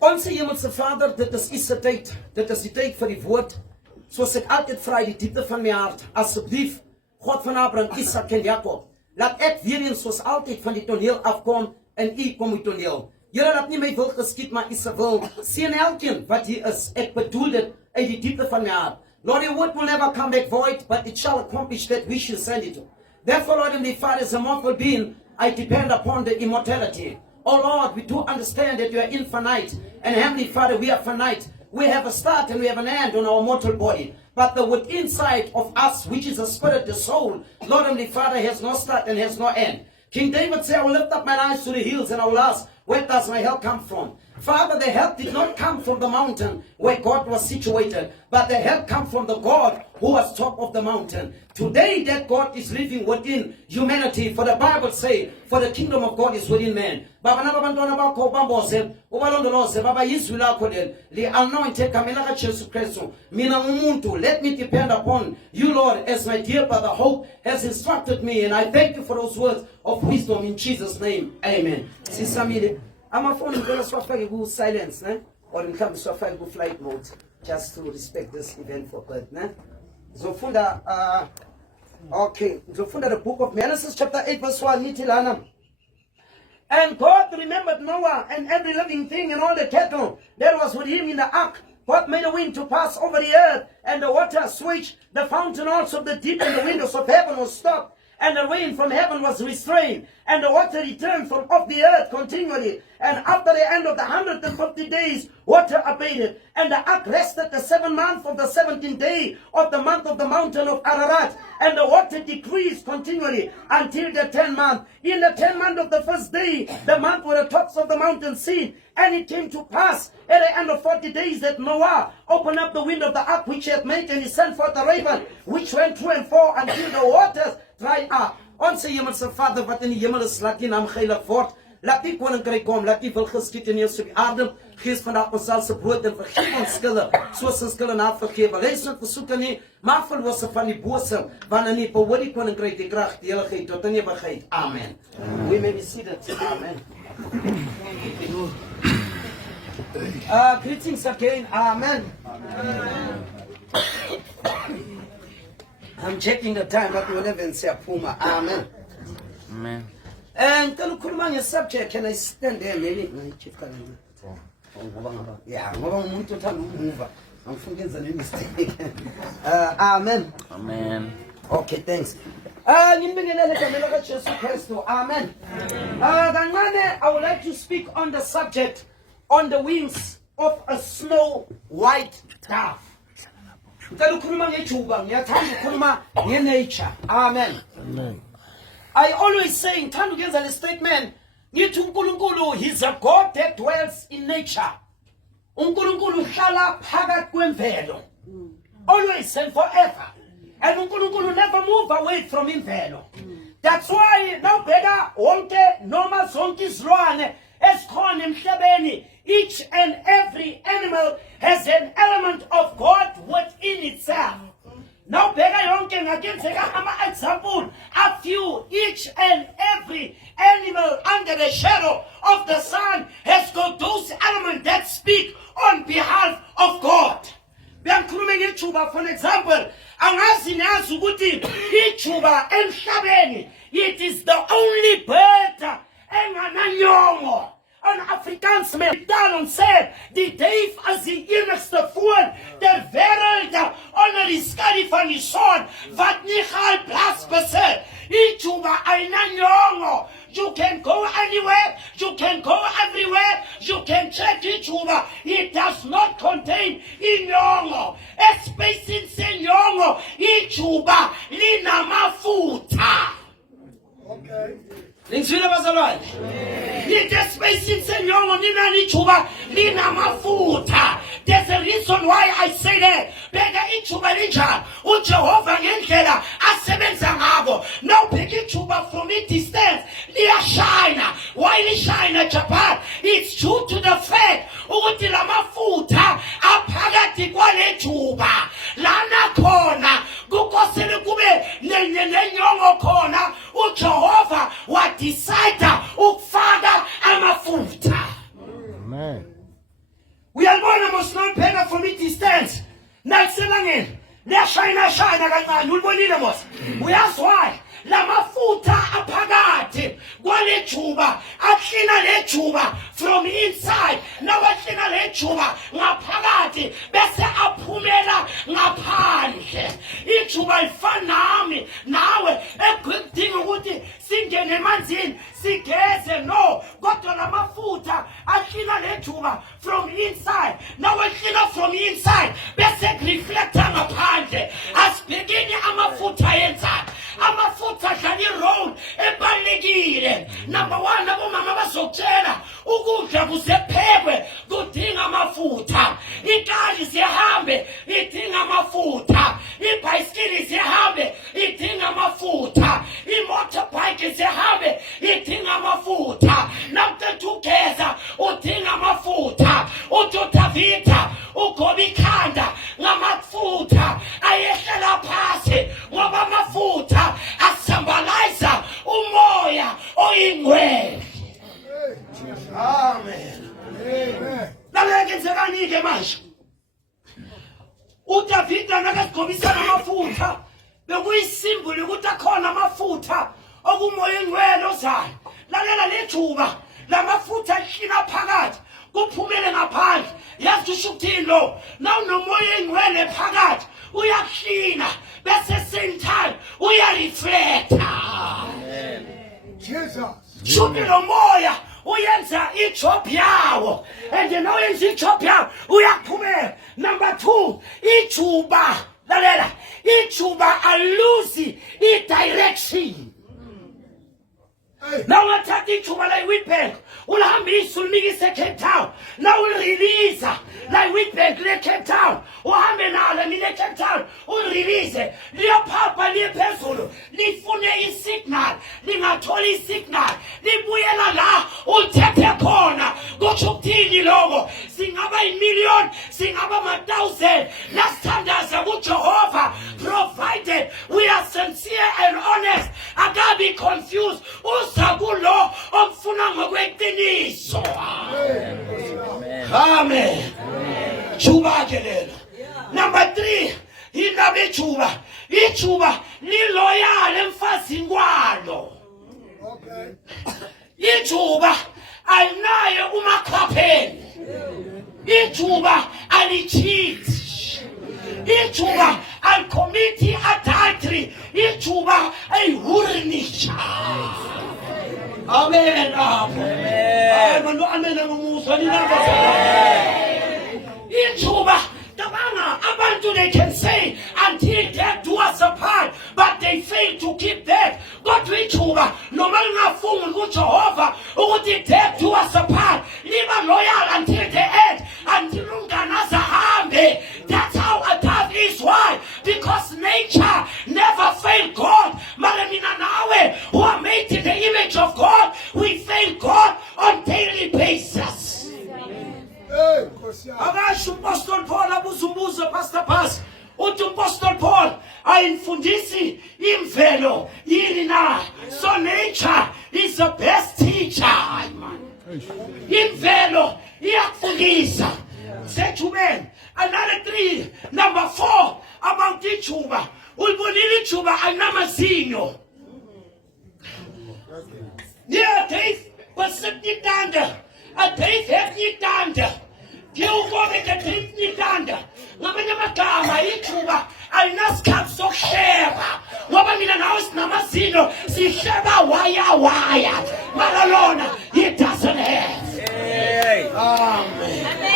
Onze Hemelse Vader, dit is U se tyd. Dit is die tyd vir die woord. Soos ek altyd vra die diepte van my hart, asseblief, God van Abraham, Isak en Jakob, laat ek weer eens soos altyd van die toneel afkom en U kom die toneel. Here, laat nie my wil geskied, maar U se wil. Sien elkeen wat hier is. Ek bedoel dit uit die diepte van my hart. Lord, your word will never come back void, but it shall accomplish that which you send it to. Therefore, Lord, and the Father, as a mortal being, I depend upon the immortality. Oh Lord, we do understand that you are infinite, and Heavenly Father, we are finite. We have a start and we have an end on our mortal body. But the word inside of us, which is the spirit, the soul, Lord, Heavenly Father, has no start and has no end. King David said, I will lift up my eyes to the hills and I will ask, where does my help come from? Father, the help did not come from the mountain where God was situated, but the help come from the God who was top of the mountain. Today that God is living within humanity, for the Bible says, for the kingdom of God is within man. Baba na babantwana bakho bamboze, ubalondoloze, baba yizwi lakho leli, li-anointed kamela kaJesu Kristu. Mina umuntu, let me depend upon you, Lord, as my dear brother Hope has instructed me, and I thank you for those words of wisdom in Jesus' name. Amen. Sisamile. Amafoni ngicela siwafake ku-silence, ne? Or mhlawumbe siwafake ku-flight mode, just to respect this event for God, ne? Zofunda, Zofunda the book of Genesis chapter 8 verse 1, nithi lana. And God remembered Noah and every living thing and all the cattle that was with him in the ark. God made a wind to pass over the earth, and the water switched, the fountain also of the deep and the windows of heaven was stopped, and the rain from heaven was restrained, and the water returned from off the earth continually. And after the end of the 150 days, water abated, and the ark rested the 7th month of the 17th day of the month of the mountain of Ararat, and the water decreased continually until the 10th month. In the 10th month of the first day, the month where the tops of the mountain seen, and it came to pass at the end of 40 days that Noah opened up the window of the ark which he had made, and he sent forth a raven, which went through and fro until the waters dried up. Onze Hemelse Vader wat in die hemel is, laat die naam geheilig word. Laat die koninkryk kom, laat die wil geskied in eers op die aarde. Gees vandag ons sal se brood en vergeef ons skulde, soos ons skulde na vergewe. Lys net versoeke nie, maar verlos van die bose, want in die behoort die koninkryk die krag, die heiligheid tot in ewigheid. Amen. We may be seated. Amen. Greetings again. Amen. I'm checking the time, but we'll never say Puma. Amen. Amen. And can you come on your subject? Can I stand there? Maybe. Yeah, I'm forgetting the name mistake. Amen. Amen. Okay, thanks. Amen. I would like to speak on the subject, on the wings of a snow white dove. Amen. Amen. I always say in time against the statement, He's a God that dwells in nature. Always and forever. And uNkulunkulu never move away from imvelo. That's why no better wonke noma zonke izilwane esikhona emhlabeni, each and every animal has an element of God within itself. Now bega yonke ngakenzeka ama-example a few. Each and every animal under the shadow of the sun has got those elements that speak on behalf of God. Biyangikhuluma ngejuba, for example, angazi nazi ukuthi ijuba emhlabeni, it is the only bird engananyongo. Een Afrikaans met daarom sê, die duif as die enigste voël ter wêreld onder die skadu van die son wat nie gaan plaas besit. Ijuba ainanyongo. You can go anywhere, you can go everywhere, you can check ijuba. It does not contain inyongo. Espacing senyongo, ijuba linamafutha. Okay. Lingizwile bazalwane? Litespacing senyongo nina nichuba lina mafuta. There's a reason why I say that. Bega ichuba linjani, uJehova ngendlela asebenza ngabo. Now bega ichuba from a distance liyashina. Why lishina Japan? It's due to the fact ukuthi la mafuta aphakathi kwale juba. Lana khona kukosele kube nenyongo khona, uJehova wa decide ukufaka amafutha. Amen. inashayina kancane ulibonile mos uyazwayo lamafutha aphakathi kwale juba aklina le juba from inside nawaklina le juba ngaphakathi bese aphumela ngaphandle ijuba ifana nami nawe ekudinga ukuthi singene emanzini sigeze no kodwa lamafutha aklina le juba from inside nawaklina from inside bese reflecta ngaphandle asibhekeni amafutha yenzayo amafutha adlala irole ebalulekile number 1 abomama bazokutshela ukudla kusephekwe kudinga amafutha ikali sihambe idinga amafutha ibhayisikili sihambe idinga amafutha imotorbike sihambe idinga amafutha namtetugeza udinga amafutha ututavita ugoba ikhanda ngamafutha ayehlela phasi ngoba amafutha asambalaza umoya oyingcwele. Amen. Laleke nzekani-ke manje uDavida nakasigobisana amafutha bekuyisimboli ukuthi akhona amafutha okumoya oyingcwele ozayo. Lalela lejuba lamafutha ahlina phakathi kuphumele ngaphandle yazi kusho ukuthini lo nawunomoya oyingcwele phakathi uyakuhlina bese same time uyareflecta. Jesus. Shuthi lo moya uyenza ijob yawo and nawuyenza ijob yawo uyaphumela. Number 2 ijuba lalela ijuba aluzi i-direction. Now ungathatha ijuba la iWitbank ulihambisa ulinikise Cape Town now ulirelease la iWitbank le Cape Town uhambe nalo mine Cape Town ulirelease liyophapha liye phezulu lifune isignal lingatholi isignal libuyela la ulithethe khona kusho ukuthini lokho singaba imillion singaba ama-1,000 lasithandaza kuJehova provided we are sincere and honest akabi confused uzakulo omfuna ngokweqiniso. Amen. Juba ke lelo. Number 3 indaba ijuba ijuba liloyal emfazini kwalo. Okay. Ijuba alinaye umakhwapheni ijuba alicheat ijuba alicommit adultery ijuba ayihurinisha. Amen. Amen. Amen. Ijuba tabanga abantu they can say until death do us apart but they fail to keep that. Kodwa ijuba noma lingafungi kuJehova ukuthi death do us apart liba loyal until the end until unganaza hambe. That's how a death is. Why? Because nature never failed God. Mara mina nawe who are made in the image of God we fail God on daily basis. Akasho uPastoral Paul abuzumbuzo Pastor Pass uthi uPastoral Paul ayimfundisi imvelo yini na. So nature is the best teacher man. Imvelo iyakufundisa. Sejubeni another 3 number 4 about ijuba ulibonile ijuba anamazinyo. Yeah, Dave was sitting down there. A Dave had me down there. You want to take me down there. Ngamanye amagama ijuba alinasikhathi sokuhleba ngoba mina nawe sinamazinyo sihleba waya mara lona it doesn't have. Amen.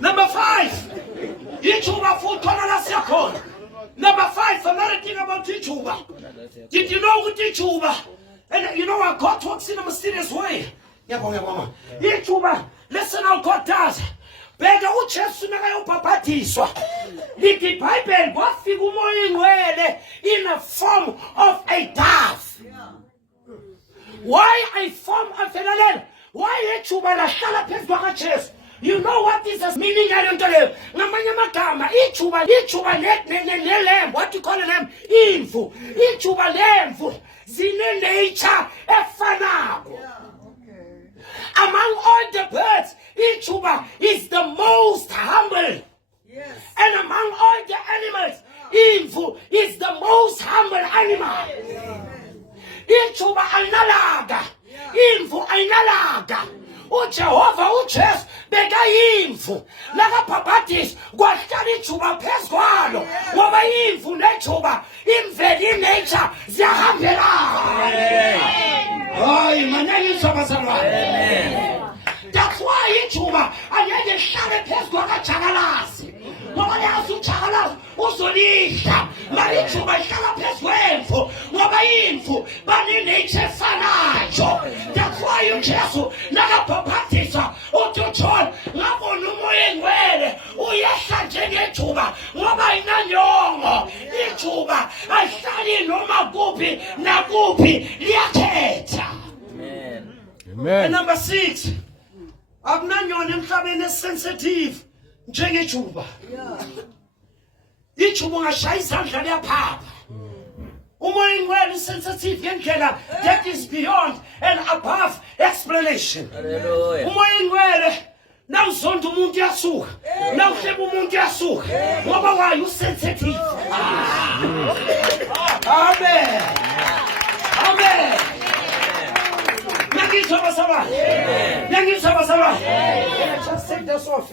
Number 5 ijuba futhi khona la siyakhona. Number 5 another thing about ijuba. Did you know what ijuba? And you know what God works in a mysterious way. Ijuba, listen how God does. Bega uJesu nakayobhabhatiswa. Lithi iBhayibheli wafika umoya ingcwele in a form of a dove. Why a form of a why ijuba lahlala phezu kwaJesu? You know what this is meaning yalento leyo? Ngamanye amagama ijuba le lamb, what you call a lamb? Imvu. Ijuba lemvu zine nature efanako. Among all the birds, ijuba is the most humble. And among all the animals, imvu is the most humble animal. Ichuba ainalaga, imvu ainalaga. uJehova uJesu bekayimvu lakaphapathisa kwahlala ijuba phezulu ngoba imvu nejuba imveli nature ziyahambelana. Hayi manyangiswa bazalwane. That's why ijuba angeke ihlale phezulu kaJakalasi ngoba yazi uJakalasi uzolidla mali ijuba ihlala phezulu ngoba imvu bane-nature efanayo. That's why uJesu nakaphapathisa uJohn ngabona umoya engcwele uyehla njengejuba ngoba ayinanyongo. Ijuba ayihlali noma kuphi nakuphi liyakhetha. Amen. And number 6, akunanyoni emhlabeni esensitive njengejuba. Ijuba ungashaya izandla liyaphapha. Umoya engcwele sensitive ngendlela that is beyond and above explanation. Hallelujah. Umoya engcwele nawuzonda umuntu uyasuka, nawuhleba umuntu uyasuka ngoba wayo usensitive. Amen. Amen. Just take this off.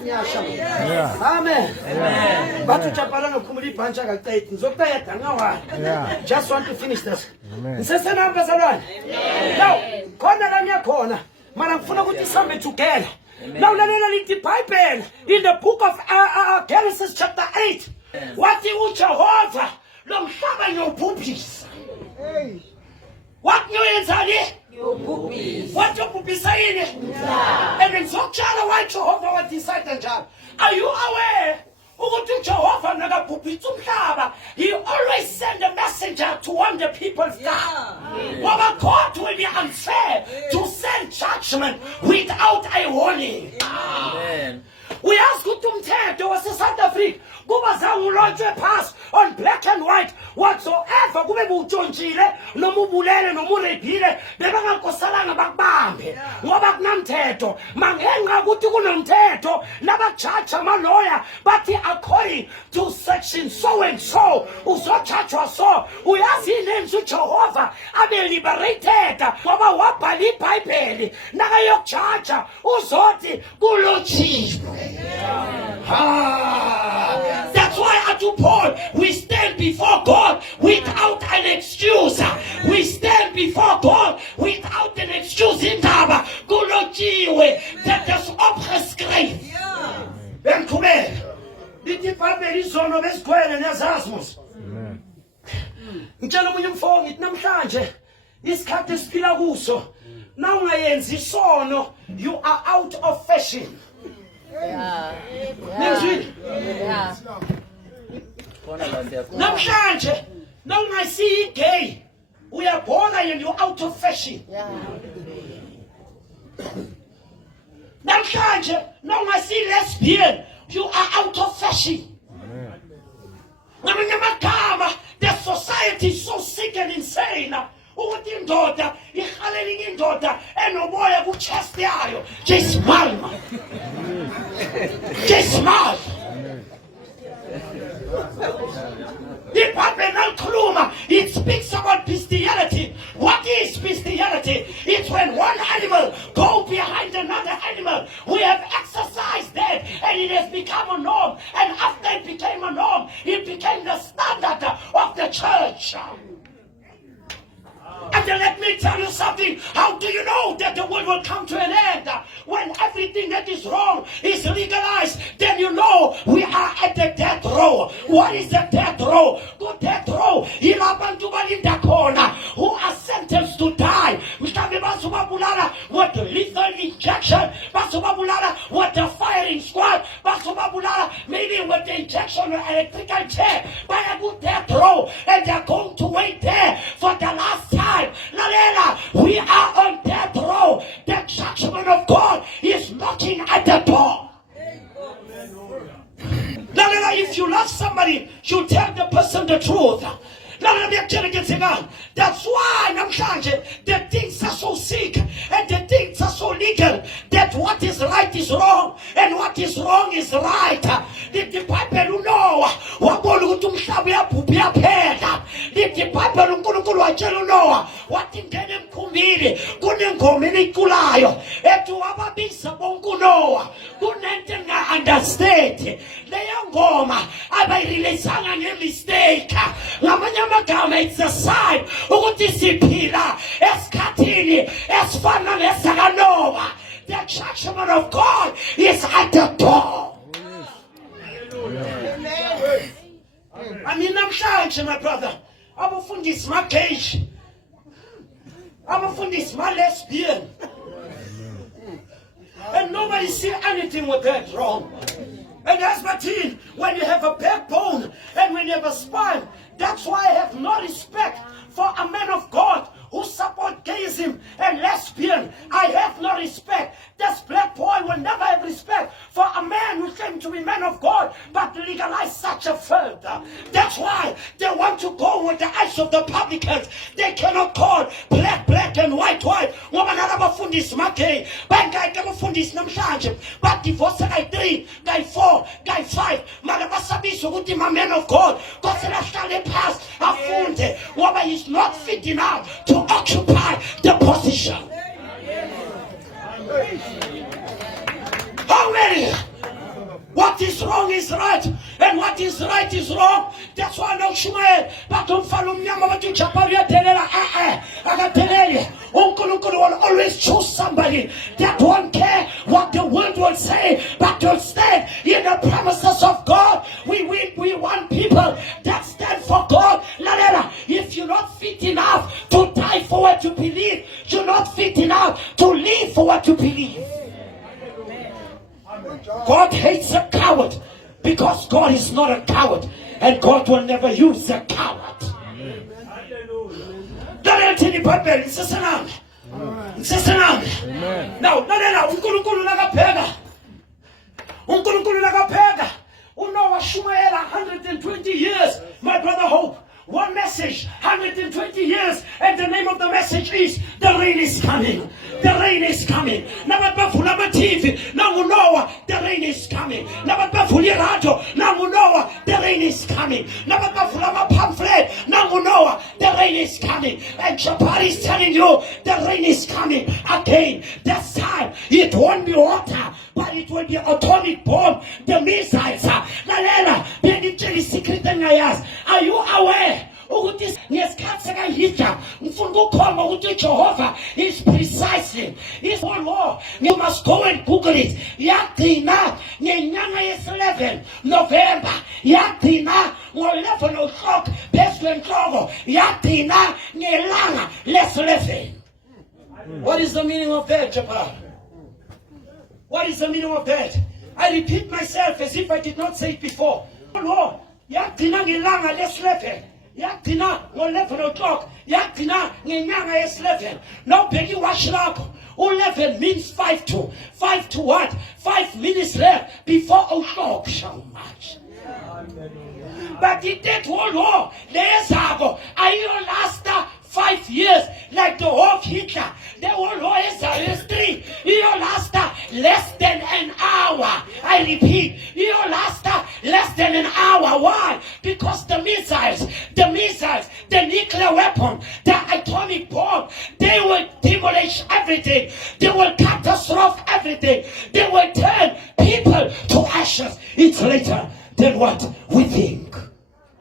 Amen. Just want to finish this. Now, now, Bible in the book of Genesis chapter 8. What you Jehovah long what new inside? What your puppy saying? And then so child why Jehovah what decided job. Are you aware? Who to Jehovah naga puppy to Kaba? He always send a messenger to warn the people. What God will be unfair to send judgment without a warning. Amen. We ask you to tell there was a South Africa. Go pass on black and white whatsoever. Go bujonjile no mubulele no murepile bebanga kosalanga bakbambe ngoba kunamthetho mangenqa ukuthi kunomthetho labajaja amaloya bathi according to section so and so uzojajwa so uyazi names uJehova abe liberated ngoba wabhala iBhayibheli nakayokujaja uzothi kulotshiwe. That's why unto Paul we stand before God without an excuse. We stand before God without an excuse. Indaba kulotshiwe that is opgeschreven. Benkhubeka lithi iBhayibheli izono besigwele nezasmus. Ngitshela umunye umfo ngithi namhlanje isikhathi esiphila kuso na ungayenzi isono you are out of fashion. Yeah. Namhlanje nawungasiyi gay uyabona and you're out of fashion. Namhlanje nawungasiyi lesbian you are out of fashion. Ngamanye amagama the society is so sick and insane ukuthi indoda ihalela indoda enoboya ku chest yayo just smile. Just smile. The Bible it speaks about bestiality. What is bestiality? It's when one animal goes behind another animal. We have exercised that and it has become a norm. And after it became a norm, it became the standard of the church. And then let me tell you something. How do you know that the world will come to an end? When everything that is wrong is legalized, then you know we are at the death row. What is the death row? Good death row. Who are sentenced to die. With lethal injection. With the firing squad. Maybe with the injection of electrical chair. By a good death row. And they're going to wait there for the last time. We are on death row. The judgment of God is knocking at the door. If you love somebody, you tell the person the truth. That's why the things are so sick and the things are so legal that what is right is wrong and what is wrong is right. The Bible umhlaba uyabhubha uyaphela. Lithi iBhayibheli uNkulunkulu watshela uNoah wathi ngene emkhumbini kunengoma eniculayo ethi wababisa bonke uNoah kunento enga-understand. Leyo ngoma abayireleasanga nge-mistake. Ngamanye amagama it's a sign ukuthi siphila esikhathini esifana nesakaNoah. The judgment of God is at the door. I mean, namhlanje my brother, abafundisi ma-gay, abafundisi ma-lesbian, and nobody see anything with that wrong. And as Martin, when you have a backbone and when you have a spine, that's why I have no respect for a man of God who support gayism and lesbian. I have no respect. This black boy will never have respect for a man who claims to be man of God but legalize such a filth. That's why they want to go with the eyes of the publicans. They cannot call black black and white white. Ngoba nalabafundisi ma-gay bayingayike abafundisi namhlanje badivorce guy 3, guy 4, guy 5 mara basabisa ukuthi ma-man of God kosele ahlale phasi afunde ngoba he's not fit enough to occupy the position. How many? What is wrong is right, and what is right is wrong. That's why no shumael. But umfana umnyama bathi uchapari yadelela. Akadeleli. uNkulunkulu will always choose somebody that won't care what the world will say, but will stand in the promises of God. We want people that stand for God. Lalela, if you're not fit enough to die for what you believe, you're not fit enough to live for what you believe. God hates a coward because God is not a coward, and God will never use a coward. Now, uNkulunkulu nakapheka uNoah shumayela 120 years, my brother Hope. One message, 120 years, and the name of the message is the rain is coming. The rain is coming. Nabatbafula TV, now Noah, the rain is coming. Nabatbafuli radio, now Noah, the rain is coming. Nabatbafula pamphlet, now Noah, the rain is coming. And Chapari is telling you the rain is coming again. This time it won't be water, but it will be atomic bomb. The missiles. Lalela, benitshela secret engayaz. Are you aware? Ukuthi ngesikhathi sekaHijab ngifuna ukukhomba ukuthi Jehovah is precisely is one more. You must go and Google it. Yagcina ngenyanga yesi-11 November, yagcina ngo-11 o'clock phezu kwenhloko, yagcina ngelanga lesi-11. What is the meaning of that, Jabbar? What is the meaning of that? I repeat myself as if I did not say it before. No, yagcina ngelanga lesi-11. Yagcina ngo-11 o'clock. Yagcina ngenyanga yesi-11. Now bheki iwashi lakho. 11 means 5 to. 5 to what? 5 minutes left before o'clock. So much. But in that World War, leyezako ayiyolasta 5 years like the war of Hitler. The World War is history. Iyolasta less than an hour. I repeat, iyolasta less than an hour. Why? Because the missiles, the nuclear weapon, the atomic bomb, they will demolish everything. They will catastrophe everything. They will turn people to ashes. It's later than what we think.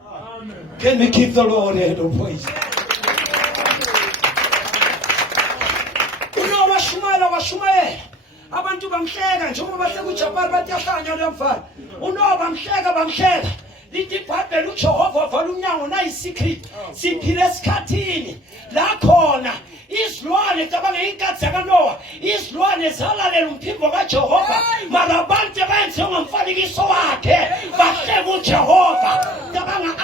Amen. Can we give the Lord a hand of praise? Shumaye abantu bamhleka njengoba basekuJapan bayahlanya lo mfana uNoah bamhleka lithi iBhayibheli uJehova vala umnyango nayisecret siphile esikhathini la khona izilwane cabanga inkathi zakaNoah izilwane zalalela umphimbo kaJehova mara abantu benze ngomfanekiso wakhe bahleka uJehova cabanga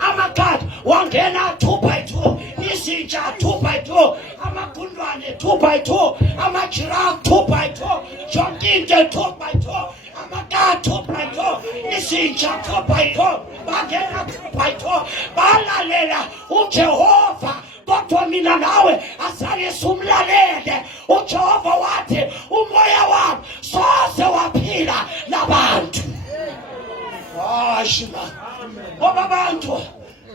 amagadi wangena 2 by 2 izinja 2 by 2 amagundwane 2 by 2 amajiraf 2 by 2 jonkinje 2 by 2 amagadi 2 by 2 izinja 2 by 2 bangena 2 by 2 balalela uJehova. Kodwa mina nawe asale sumlalele uJehova wathi umoya wami soze waphila nabantu. Washima. ngoba abantu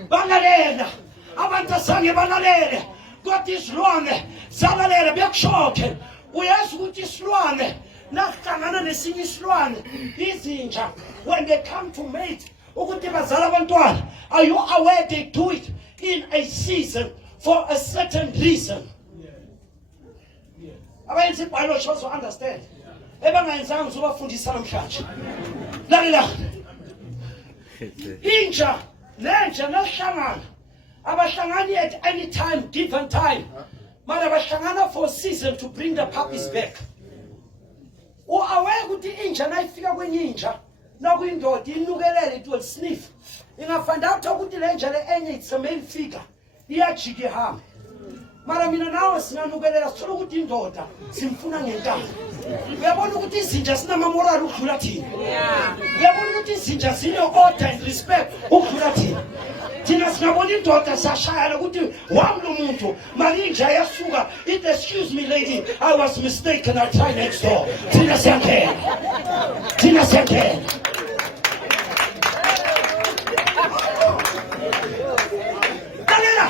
balalela abantu asange balalele kodwa isilwane salalela bekushoke uyazi ukuthi isilwane nahlangana nesinye isilwane izinja when they come to mate ukuthi bazala abantwana are you aware they do it in a season for a certain reason abayenzi biology also understand ebangayenzanga uzobafundisa namhlanje lalela inja nenja nahlangana abahlangani at any time given time mara bahlangana for a season to bring the puppies back aware ukuthi inja nayifika kwenye inja nakuyindoda inukelele it will sniff ingafanda out ukuthi le nja le enye it's a male figure iyajika ihambe mara mina nawe singanukelela sithola ukuthi indoda simfuna ngenkani uyabona ukuthi izinja sinamamoral ukudlula thina uyabona ukuthi izinja zine-order and respect ukudlula thina thina singabona indoda sashayala ukuthi wami lo muntu mali inja yasuka it excuse me lady I was mistaken I'll try next door thina siyangena lalela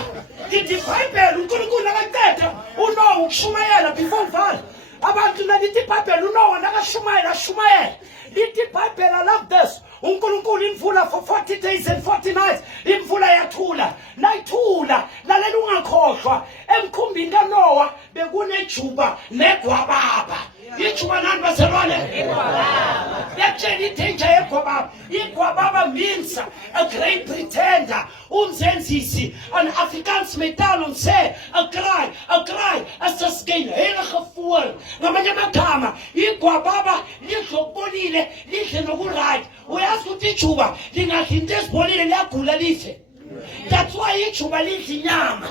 ithi iBhayibheli uNkulunkulu nakaqeda uNoah ukushumayela before uvala abantu nalithi iBhayibheli uNoah nakashumayela lithi iBhayibheli I love this uNkulunkulu imvula for 40 days and 40 nights imvula yathula nayithula lalela ungakhohlwa emkhumbini kaNoah bekunejuba negwababa ijuba nani baselwane igwababa yakutshela idanger yegwababa igwababa means a great pretender umzenzisi an Afrikaans metaal ons sê a cry as 'n skyn hele gevoel ngamanye amagama igwababa lidlobolile lidle nokuright uyazi ukuthi ijuba lingadli into ezibolile liyagula life that's why ijuba lidla inyama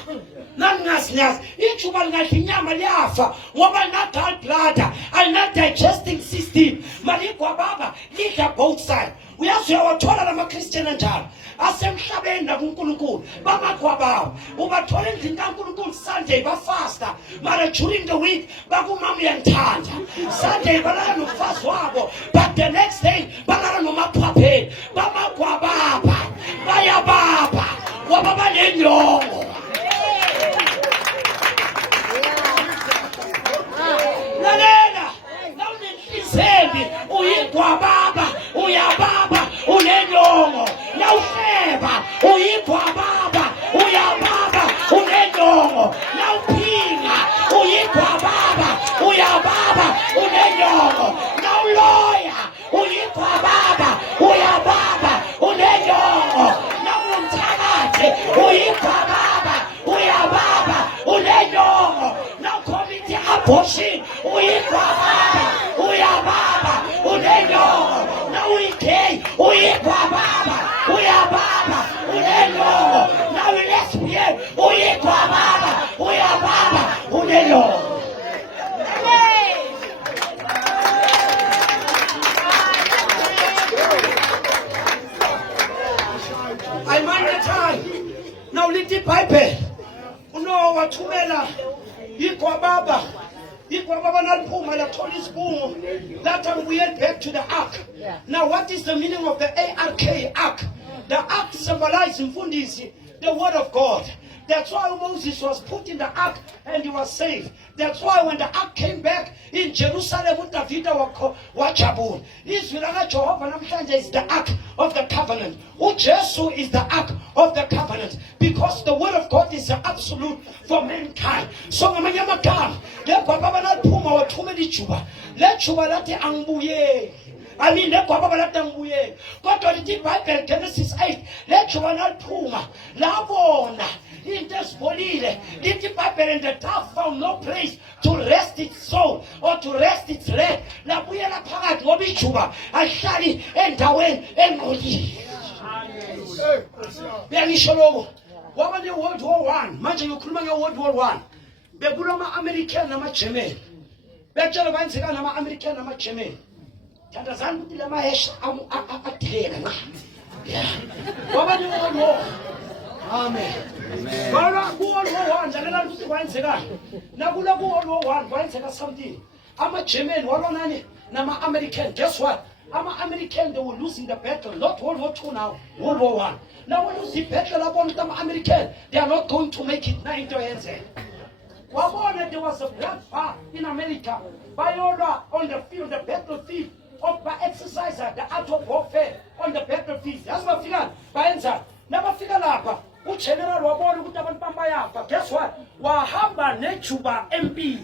nangasinyazi ijuba lingadla inyama liyafa ngoba na-gall bladder ayina-digesting system mali igwababa lidla both side uyazi uyawathola lama-Christian anjalo asemhlabeni nakuNkulunkulu bamagwababa ubathola endlini kaNkulunkulu Sunday bafasta mara during the week bakumama uyangithanda Sunday balala nomfazi wabo but the next day balala nomaphapheni bamagwababa bayababa wababa nenyongo lalela nawunenhliziyo uyigwababa uyababa unenyongo nawuhleba uyigwababa uyababa unenyongo nawuphinga uyigwababa uyababa unenyongo nawuloya uyigwababa uyababa unenyongo nawumthakathi uyigwababa uyababa unenyongo nawucommit abortion uyigwababa uyababa unenyongo nawuyigay uyigwababa uyababa unenyongo nawulesbian uyigwababa uyababa unenyongo I mind the time. Now lithi iBhayibheli uNoah wathumela igwababa naliphuma lathola isibungu lathi angibuyeli back to the ark. Now what is the meaning of the ark? The ark symbolizes imfundisi, the word of God. That's why Moses was put in the ark and he was saved. That's why when the ark came back in Jerusalem, uDavida wajabula. Izwi lakaJehova namhlanje is the ark of the covenant. uJesu is the ark of the covenant because the word of God is the absolute for mankind. So ngamanye amagama legwababa naliphuma wathumela ijuba. Le juba lathi angibuyeli. I mean, kodwa lithi iBhayibheli Genesis 8 le juba naliphuma labona into esibolile lithi iBhayibheli and the dove found no place to rest its soul or to rest its leg labuyela phakathi ngoba ijuba ahlali endaweni engcolile. Beyangisho lokho waba ne-World War I manje ngiyokhuluma nge-World War I bekulama-American nama-German betshela kwenzeka nama-American nama-German thandazani ukuthi la mahesha atheka na waba ne-World War. Amen. Bala kuWorld War I njalela ukuthi kwenzekani nakula kuWorld War I kwenzeka something ama-German walwa nani nama-American. Guess what? Ama-American, they were losing the battle, not World War II now, World War I. Now when you see battle about the American, they are not going to make it 9 to 10. There was a black bar in America, by order on the field, the battlefield, of by exerciser, the art of warfare on the battlefield. That's what I figured. Never figure out. General wabona ukuthi abantu bambayafa. Guess what? Wahamba nechuba MP.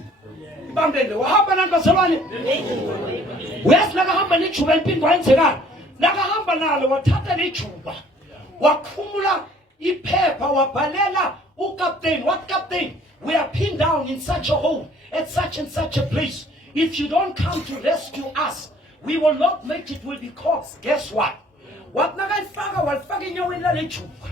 Bambele wahamba nangaselwane. Uyazi nakahamba nechuba MP kwenzeka. Nakahamba nalo wathatha nechuba. Wakhumula iphepha wabhalela uCaptain. What captain? We are pinned down in such a hole at such and such a place. If you don't come to rescue us, we will not make it. We'll be corpse. Guess what? What nakayifaka walifaka enyaweni lalechuba.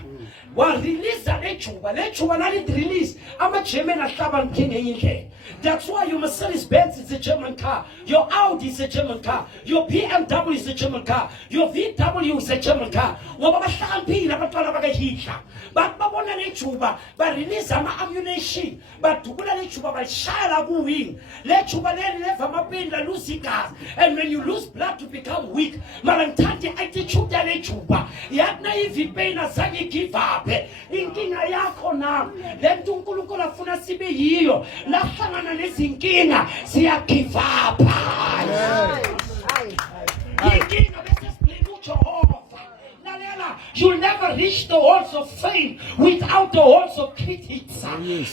Warelease lechuba. Lechuba nalithi release. Ama-German ahlaba ngenye indlela. That's why your Mercedes-Benz is a German car. Your Audi is a German car. Your BMW is a German car. Your VW is a German car. Ngoba bahlakaniphile abantwana bakahitla. But babona lechuba, barelease ama-ammunition. Badubula lechuba bayishaya kuwing. Lechuba leli leva amapinda lose igazi. And when you lose blood to become weak, malangithathe attitude yalechuba. Yathi nayivipain azange give up. Inkinga yakho nami. Lento uNkulunkulu afuna sibe yiyo. Lahlangana nezinkinga siya give up. Inkinga bese siblame uJehova. You'll never reach the halls of fame without the halls of critics.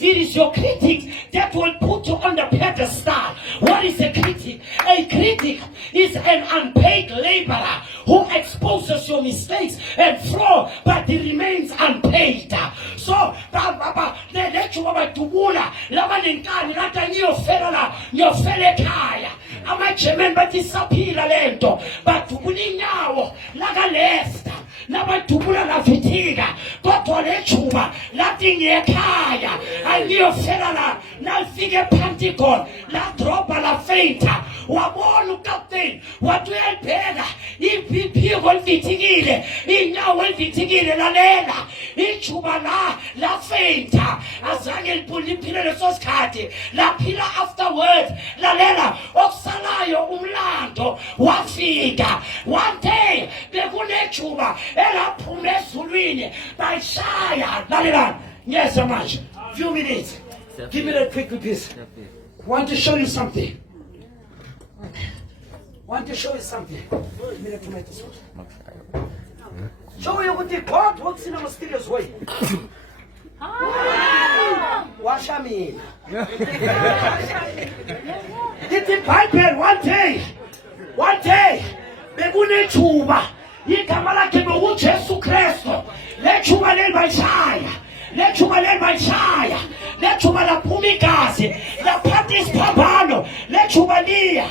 It is your critics that will put you on the pedestal. What is a critic? A critic is an unpaid laborer who exposes your mistakes and flaws, but he remains unpaid. So, let you abadubula laba nenkani lata ngiyofela ekhaya. Ama-German bathi saphila lento badubula inyawo laka left. Nabadubula lavitika kodwa lechuba lathi ngiyekhaya angiyofela la nalifike Pentagon la dropa la fainta. Wabona uCaptain wathi uyalibheka iBP kolivithikile inyawo elivithikile lalela ichuba la fainta azange liphile leso sikhathi laphila afterwards. Lalela okusalayo umlando wafika. One day bekunechuba elaphuma ezulwini bayishaya. Lalela yes manje few minutes. Give me that quick piece. Want to show you something. Want to show you something. Give me the tomato sauce. Show you what God works in a mysterious way. Washa me. It's a Bible. One day, bekunechuba. Igama lakhe bekuJesu Kristu. Lechuba lelibayishaya. Lechuba lelibayishaya. Lechuba laphuma igazi. Laphatha isiphambano. Lechuba liya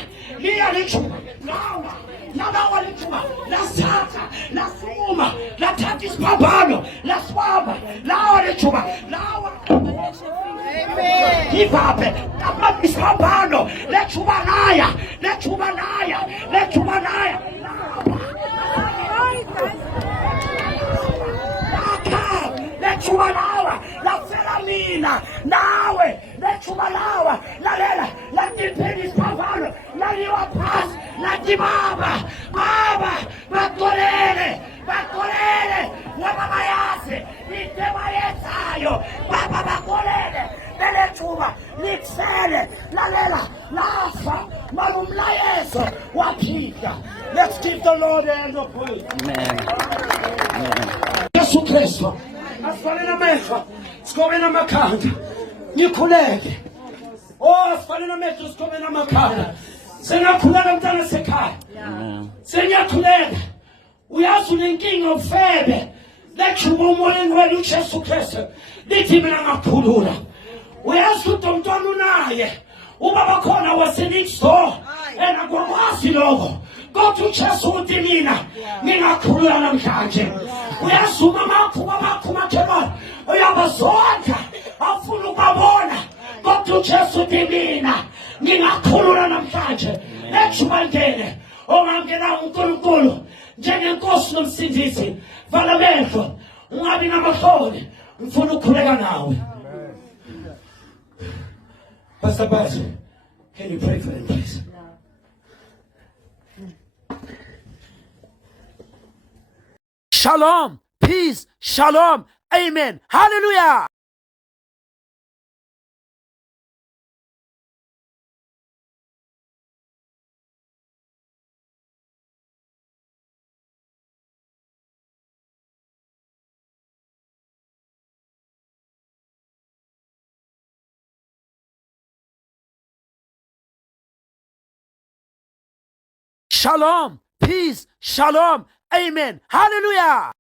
lechuba. Nawa lechuba. Lasatha. Lasuma. Lathatha isiphambano. Laswaba. Lawa lechuba. Lawa. Give up. Laphatha isiphambano. Lechuba laya. Lechuba laya. Lechuba laya. Lechuba lawa. Lafela mina. Nawe. Lechuba lawa. Lalela. Latipheni isiphambano. Laliwa phasi. Lathi baba. Bakolele. Ngoba bayazi into abayenzayo. Baba bakolele. Lechuba likusele. Lalela. Lafa. Malumlayezo waphika. Let's give the Lord a hand of praise. Amen. Jesu Kristu. Asifale namehlo. Sikome namakhanda. Nikhuleke. Asifale namehlo sikome namakhanda. Sengakhuleka mntana sekhaya. Sengiyakhuleka. Uyazi unenkinga ufebe. Lechuba umoyeni wenu uJesu Kristu. Lithi mina ngakhulula. Uyazi ukuthi umntwana unaye. Ubaba khona wase next door. Akwazi lokho. Kodwa uJesu uthi mina ngingakhulula namhlanje. Uyazuma amakhu makhelwane. Uyabazonda. Afuna ukubabona. Kodwa uJesu uthi mina ngingakhulula namhlanje. Lechuba ngene. Ongangena uNkulunkulu njengenkosi nomsindisi. Vala amehlo. Ungabi namahloni. Ngifuna ukukhuleka nawe. Pastor Basil, can you pray for him, please? Shalom, peace, shalom, amen. Hallelujah. Shalom, peace, shalom, amen. Hallelujah.